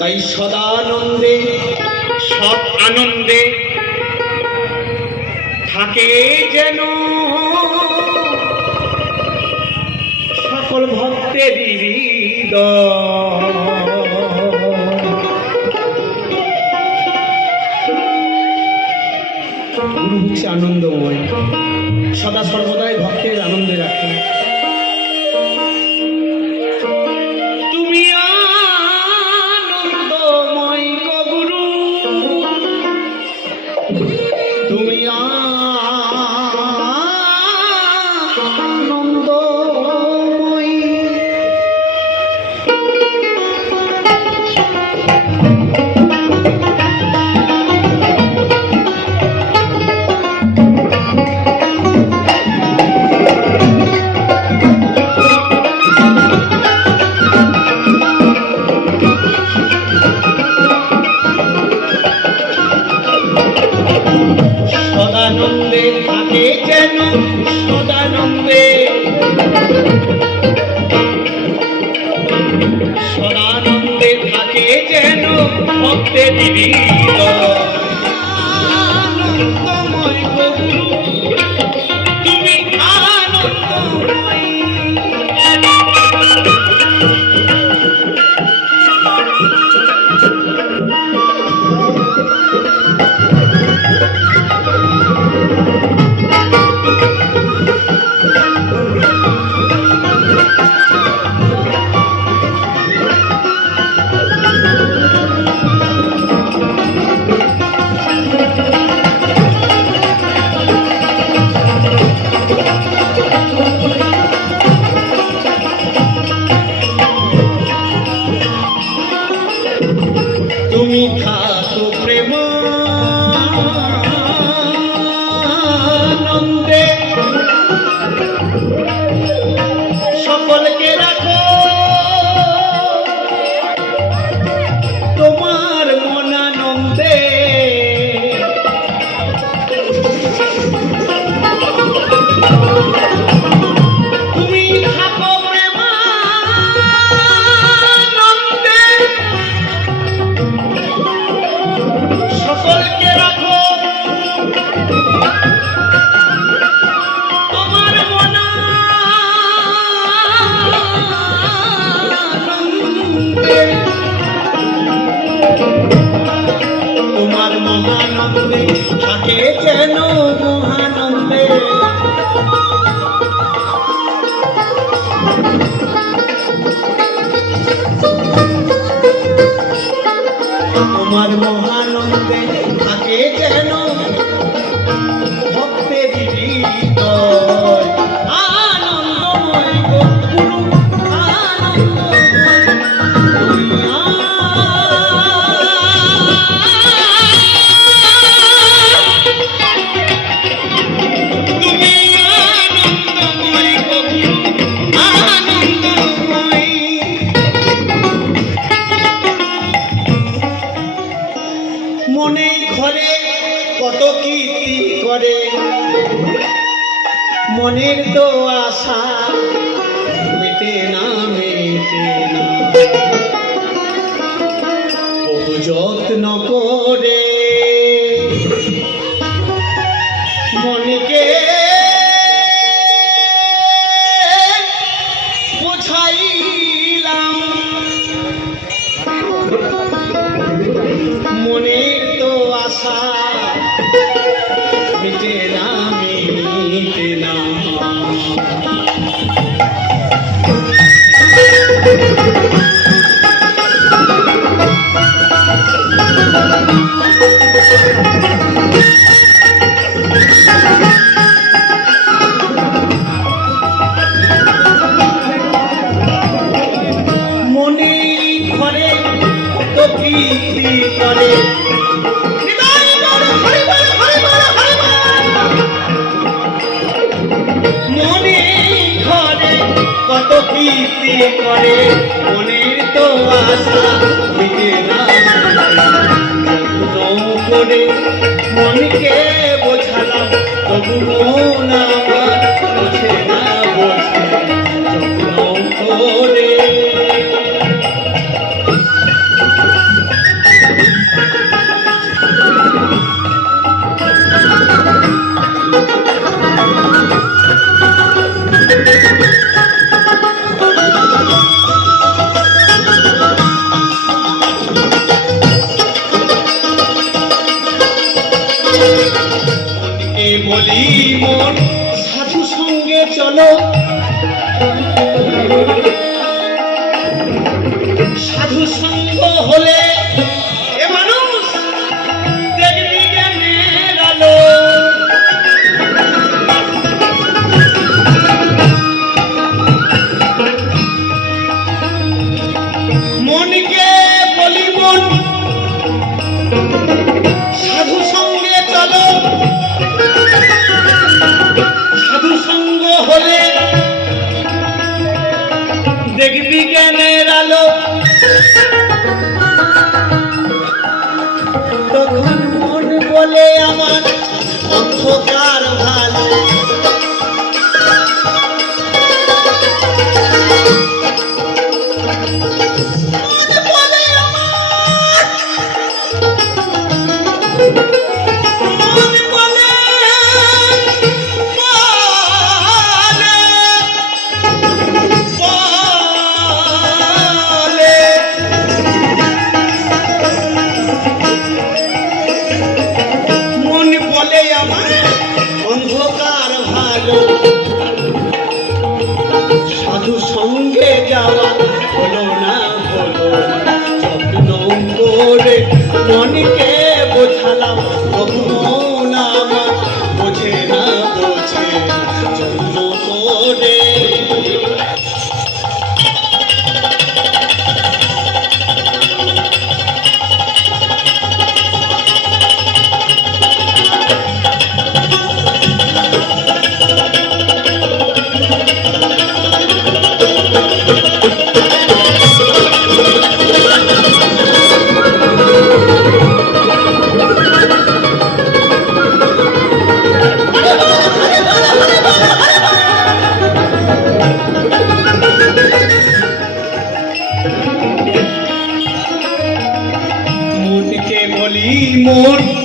তাই সদানন্দে, সব আনন্দে থাকে যেন সকল ভক্তের হৃদয়। আনন্দময়। সদা সর্বদাই ভক্তের আনন্দে রাখে। আনন্দ விதி কীর্তি করে। মনের তো আশা মেটে না মেটে না। তৃপ্তি করে মনের তো আশা মিটে না করে মনকে বোঝালাম তবু মন বোঝালাম তবু বলি